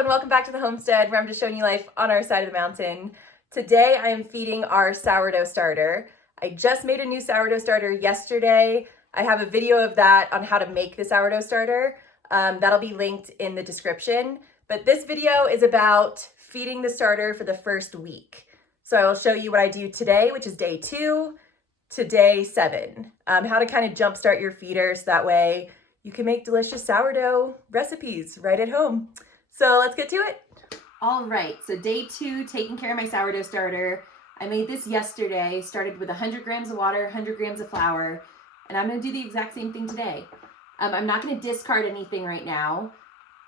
and welcome back to the Homestead, where I'm just showing you life on our side of the mountain. Today I am feeding our sourdough starter. I just made a new sourdough starter yesterday. I have a video of that on how to make the sourdough starter. That'll be linked in the description. But this video is about feeding the starter for the first week. So I will show you what I do today, which is day 2 to day 7. How to kind of jumpstart your feeder so that way you can make delicious sourdough recipes right at home. So let's get to it. All right, so day 2, taking care of my sourdough starter. I made this yesterday, started with 100 grams of water, 100 grams of flour, and I'm gonna do the exact same thing today. I'm not gonna discard anything right now.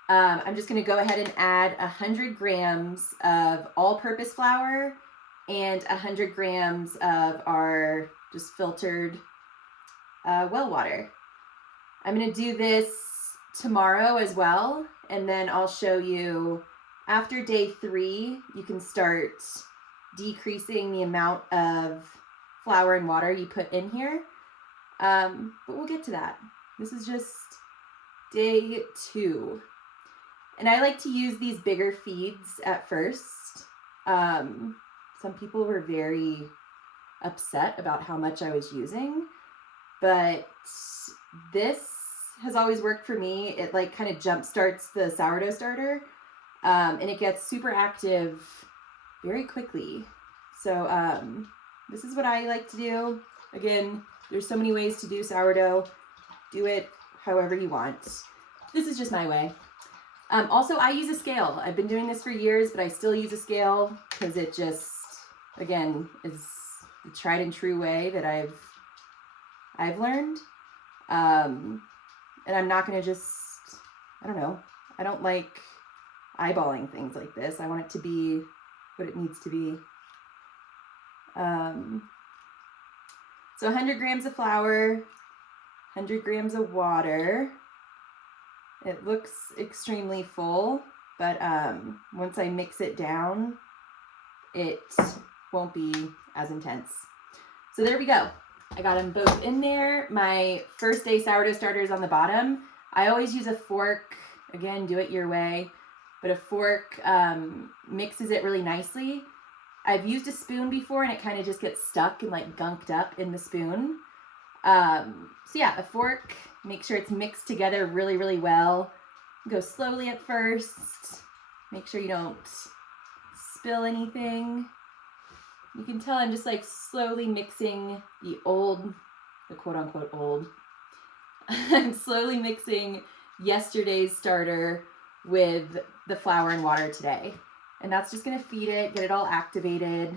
I'm just gonna go ahead and add 100 grams of all-purpose flour and 100 grams of our just filtered well water. I'm gonna do this tomorrow as well, and then I'll show you after day 3, you can start decreasing the amount of flour and water you put in here. But we'll get to that. This is just day 2. And I like to use these bigger feeds at first. Some people were very upset about how much I was using, but this has always worked for me. It like kind of jump starts the sourdough starter, and it gets super active very quickly. So this is what I like to do. Again, there's so many ways to do sourdough. Do it however you want. This is just my way. Also, I use a scale. I've been doing this for years, but I still use a scale because it just, again, is the tried and true way that I've learned. And I'm not going to just, I don't know, I don't like eyeballing things like this. I want it to be what it needs to be. So 100 grams of flour, 100 grams of water. It looks extremely full, but once I mix it down, it won't be as intense. So there we go. I got them both in there. My first day sourdough starter is on the bottom. I always use a fork. Again, do it your way. But a fork mixes it really nicely. I've used a spoon before and it kind of just gets stuck and like gunked up in the spoon. So yeah, a fork, make sure it's mixed together really, really well. Go slowly at first. Make sure you don't spill anything. You can tell I'm just like slowly mixing the quote unquote old. I'm slowly mixing yesterday's starter with the flour and water today. And that's just gonna feed it, get it all activated.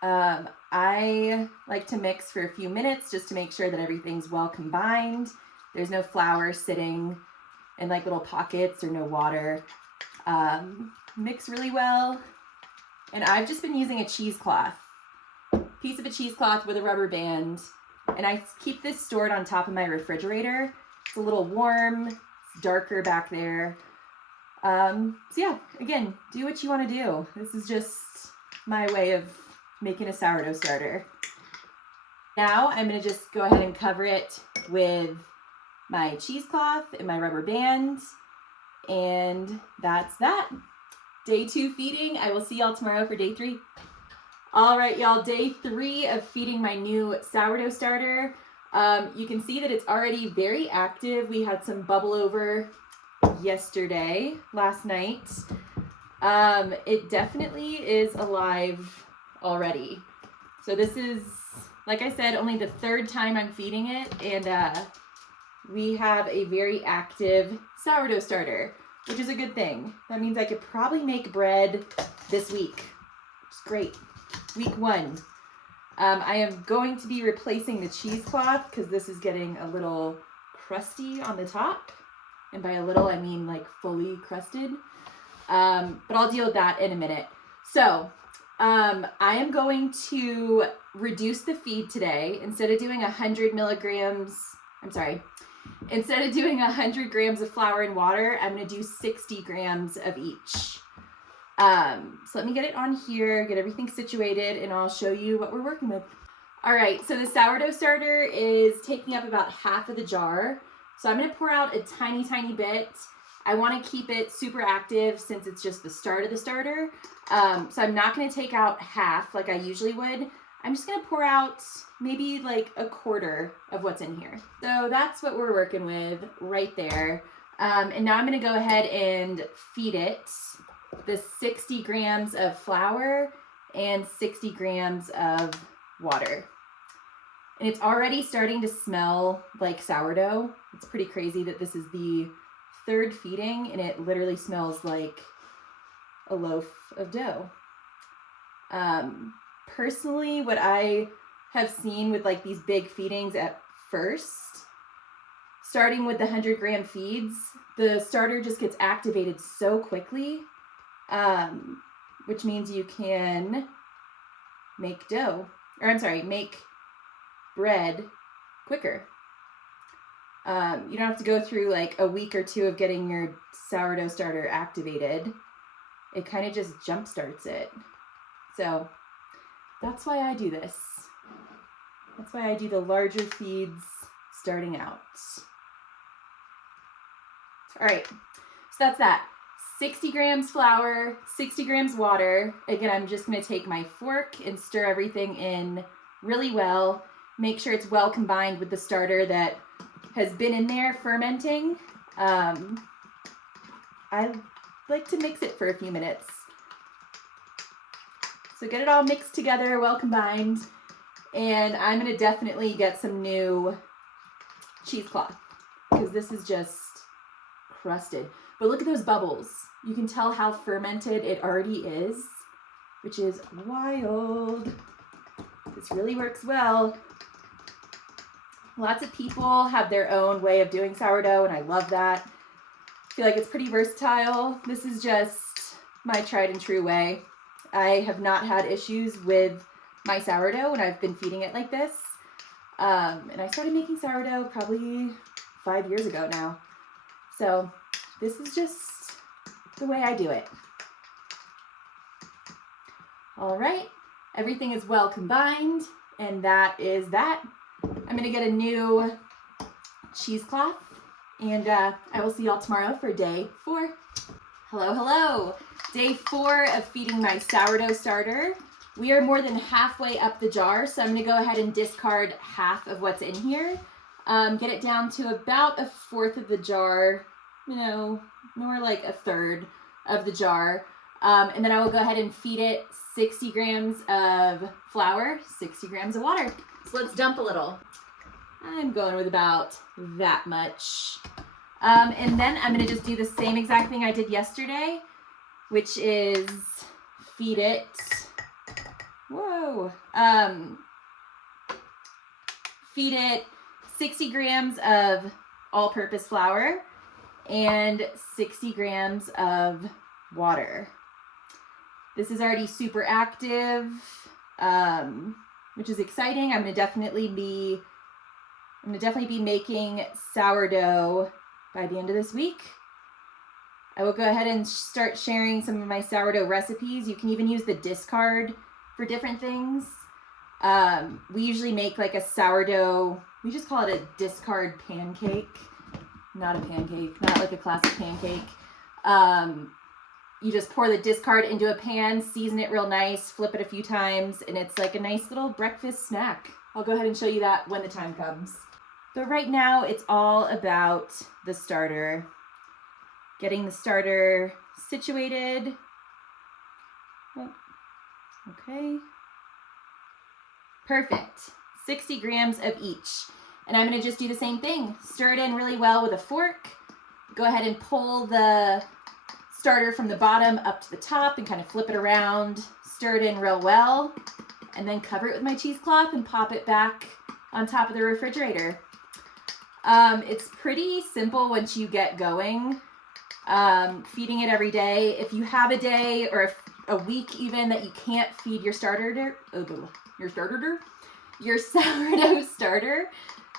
I like to mix for a few minutes just to make sure that everything's well combined. There's no flour sitting in like little pockets or no water. Mix really well. And I've just been using a cheesecloth, piece of a cheesecloth with a rubber band. And I keep this stored on top of my refrigerator. It's a little warm, it's darker back there. So yeah, again, do what you want to do. This is just my way of making a sourdough starter. Now I'm going to just go ahead and cover it with my cheesecloth and my rubber band. And that's that. Day 2 feeding. I will see y'all tomorrow for day 3. All right, y'all, day 3 of feeding my new sourdough starter. You can see that it's already very active. We had some bubble over last night. It definitely is alive already. So this is, like I said, only the 3rd time I'm feeding it, and we have a very active sourdough starter, which is a good thing. That means I could probably make bread this week, which is great. Week 1. I am going to be replacing the cheesecloth because this is getting a little crusty on the top. And by a little, I mean like fully crusted. But I'll deal with that in a minute. So I am going to reduce the feed today. Instead of doing 100 grams of flour and water, I'm going to do 60 grams of each. So let me get it on here, get everything situated, and I'll show you what we're working with. All right, so the sourdough starter is taking up about half of the jar. So I'm going to pour out a tiny, tiny bit. I want to keep it super active since it's just the start of the starter. So I'm not going to take out half like I usually would. I'm just going to pour out maybe like a quarter of what's in here. So that's what we're working with right there. And now I'm going to go ahead and feed it the 60 grams of flour and 60 grams of water. And it's already starting to smell like sourdough. It's pretty crazy that this is the third feeding and it literally smells like a loaf of dough. Personally, what I have seen with like these big feedings at first, starting with the 100-gram feeds, the starter just gets activated so quickly, which means you can make make bread quicker. You don't have to go through like a week or two of getting your sourdough starter activated. It kind of just jump starts it. So that's why I do this. That's why I do the larger feeds starting out. All right, so that's that. 60 grams flour, 60 grams water. Again, I'm just gonna take my fork and stir everything in really well. Make sure it's well combined with the starter that has been in there fermenting. I like to mix it for a few minutes. So get it all mixed together, well combined. And I'm gonna definitely get some new cheesecloth because this is just crusted. But look at those bubbles. You can tell how fermented it already is, which is wild. This really works well. Lots of people have their own way of doing sourdough, and I love that. I feel like it's pretty versatile. This is just my tried and true way. I have not had issues with my sourdough when I've been feeding it like this. And I started making sourdough probably 5 years ago now. So this is just the way I do it. All right, everything is well combined, and that is that. I'm gonna get a new cheesecloth, and I will see y'all tomorrow for day 4. Hello, hello. Day 4 of feeding my sourdough starter. We are more than halfway up the jar, so I'm gonna go ahead and discard half of what's in here. Get it down to about 1/4 of the jar, you know, more like 1/3 of the jar. And then I will go ahead and feed it 60 grams of flour, 60 grams of water. So let's dump a little. I'm going with about that much. And then I'm gonna just do the same exact thing I did yesterday, which is feed it, feed it 60 grams of all-purpose flour and 60 grams of water. This is already super active, which is exciting. I'm gonna definitely be making sourdough by the end of this week. I will go ahead and start sharing some of my sourdough recipes. You can even use the discard for different things. We usually make like a sourdough, we just call it a discard pancake. Not a pancake, not like a classic pancake. You just pour the discard into a pan, season it real nice, flip it a few times, and it's like a nice little breakfast snack. I'll go ahead and show you that when the time comes. But right now, it's all about the starter. Getting the starter situated. Oh, okay. Perfect. 60 grams of each. And I'm gonna just do the same thing. Stir it in really well with a fork. Go ahead and pull the starter from the bottom up to the top and kind of flip it around. Stir it in real well. And then cover it with my cheesecloth and pop it back on top of the refrigerator. It's pretty simple once you get going. Feeding it every day. If you have a day or a week even that you can't feed your sourdough starter,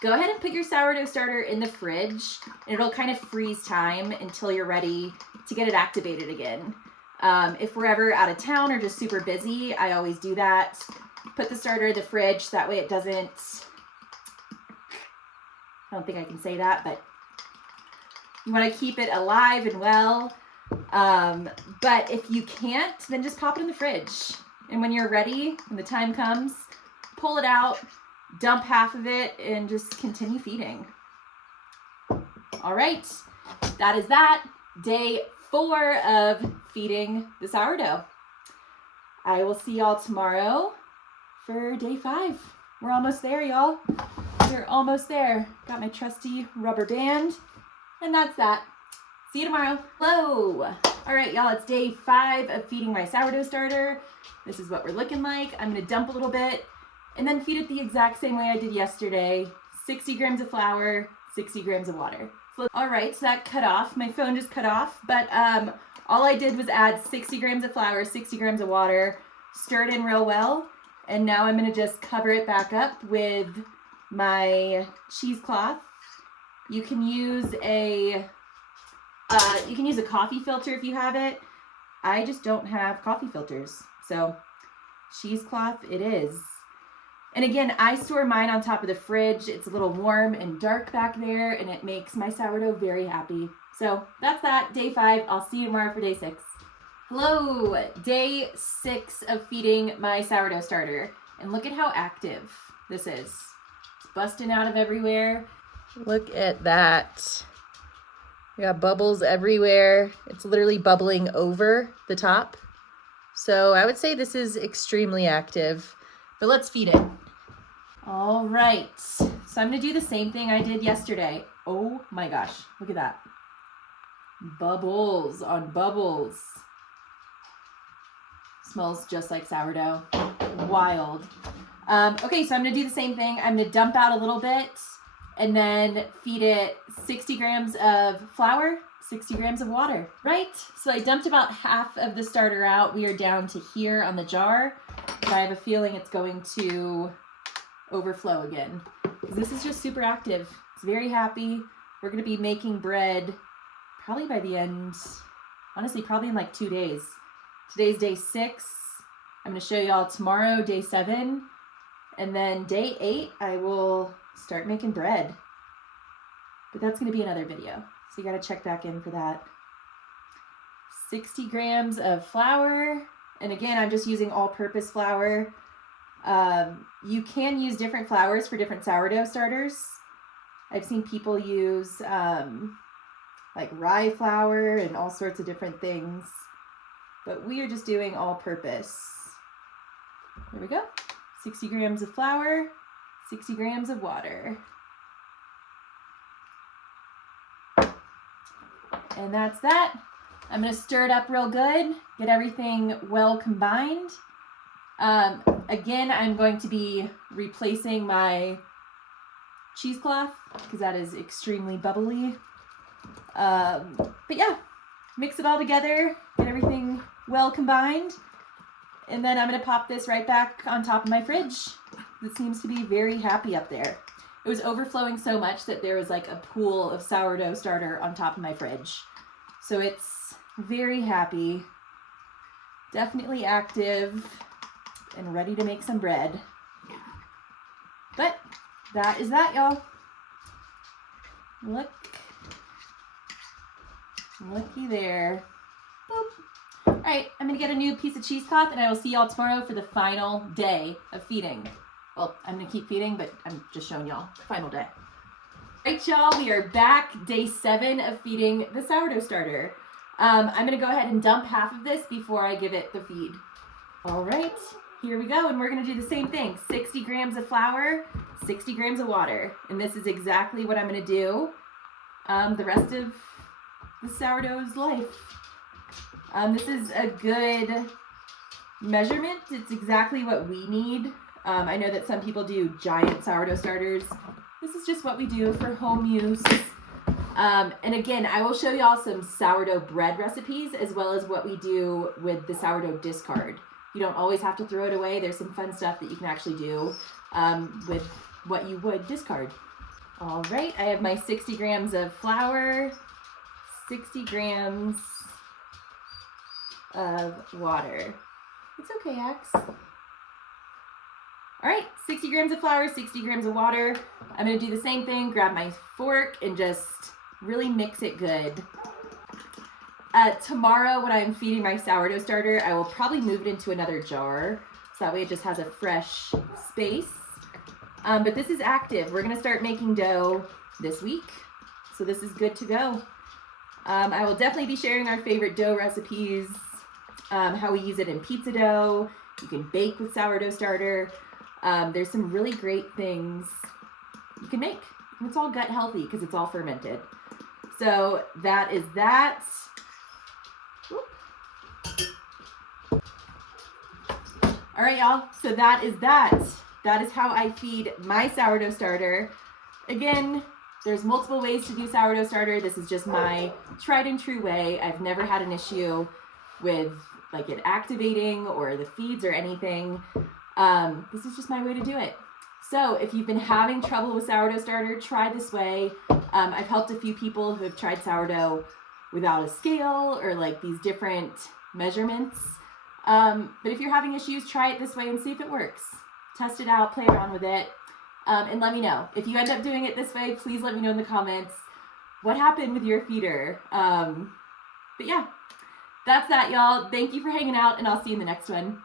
go ahead and put your sourdough starter in the fridge, and it'll kind of freeze time until you're ready to get it activated again. If we're ever out of town or just super busy, I always do that. Put the starter in the fridge, that way it doesn't, I don't think I can say that, but You want to keep it alive and well. But if you can't, then just pop it in the fridge. And when you're ready, when the time comes, pull it out, dump half of it, and just continue feeding. All right, that is that. Day 4 of feeding the sourdough. I will see y'all tomorrow for day 5. We're almost there, y'all. We're almost there. Got my trusty rubber band, and that's that. See you tomorrow. Hello. All right, y'all, it's day 5 of feeding my sourdough starter. This is what we're looking like. I'm gonna dump a little bit and then feed it the exact same way I did yesterday. 60 grams of flour, 60 grams of water. All right, so that cut off. My phone just cut off, but all I did was add 60 grams of flour, 60 grams of water, stir it in real well, and now I'm gonna just cover it back up with my cheesecloth. You can use a coffee filter if you have it. I just don't have coffee filters, so cheesecloth it is. And again, I store mine on top of the fridge. It's a little warm and dark back there, and it makes my sourdough very happy. So that's that, day 5. I'll see you tomorrow for day 6. Hello, day 6 of feeding my sourdough starter. And look at how active this is. It's busting out of everywhere. Look at that. We got bubbles everywhere. It's literally bubbling over the top. So I would say this is extremely active, but let's feed it. All right, so I'm gonna do the same thing I did yesterday. Oh my gosh, look at that. Bubbles on bubbles. Smells just like sourdough, wild. Okay, so I'm gonna do the same thing. I'm gonna dump out a little bit and then feed it 60 grams of flour, 60 grams of water, right? So I dumped about half of the starter out. We are down to here on the jar, but I have a feeling it's going to overflow again. This is just super active. It's very happy. We're gonna be making bread probably by the end, honestly, probably in like 2 days. Today's day 6. I'm gonna show y'all tomorrow, day 7. And then day 8, I will start making bread. But that's gonna be another video. So you gotta check back in for that. 60 grams of flour. And again, I'm just using all-purpose flour. You can use different flours for different sourdough starters. I've seen people use like rye flour and all sorts of different things. But we are just doing all-purpose. There we go. 60 grams of flour, 60 grams of water. And that's that. I'm gonna stir it up real good, get everything well combined. Again, I'm going to be replacing my cheesecloth because that is extremely bubbly. But yeah, mix it all together, get everything well combined. And then I'm gonna pop this right back on top of my fridge. It seems to be very happy up there. It was overflowing so much that there was like a pool of sourdough starter on top of my fridge. So it's very happy, definitely active, and ready to make some bread. But that is that, y'all. Looky there. Boop. All right, I'm gonna get a new piece of cheesecloth and I will see y'all tomorrow for the final day of feeding. Well, I'm gonna keep feeding, but I'm just showing y'all final day. All right, y'all, we are back, day 7 of feeding the sourdough starter. I'm gonna go ahead and dump half of this before I give it the feed. All right, here we go, and we're gonna do the same thing. 60 grams of flour, 60 grams of water. And this is exactly what I'm gonna do the rest of the sourdough's life. This is a good measurement. It's exactly what we need. I know that some people do giant sourdough starters. This is just what we do for home use. And again, I will show y'all some sourdough bread recipes as well as what we do with the sourdough discard. You don't always have to throw it away. There's some fun stuff that you can actually do with what you would discard. All right, I have my 60 grams of flour, 60 grams of water. It's okay, Axe. All right, 60 grams of flour, 60 grams of water. I'm gonna do the same thing, grab my fork and just Really mix it good. Tomorrow when I'm feeding my sourdough starter, I will probably move it into another jar, so that way it just has a fresh space. But this is active. We're gonna start making dough this week, so this is good to go. I will definitely be sharing our favorite dough recipes, how we use it in pizza dough. You can bake with sourdough starter. There's some really great things you can make. And it's all gut healthy because it's all fermented. So that is that. All right, y'all, so that is that. That is how I feed my sourdough starter. Again, there's multiple ways to do sourdough starter. This is just my tried and true way. I've never had an issue with like it activating or the feeds or anything. This is just my way to do it. So if you've been having trouble with sourdough starter, try this way. I've helped a few people who have tried sourdough without a scale or like these different measurements. But if you're having issues, try it this way and see if it works. Test it out, play around with it, and let me know. If you end up doing it this way, please let me know in the comments what happened with your feeder. But yeah, that's that, y'all. Thank you for hanging out, and I'll see you in the next one.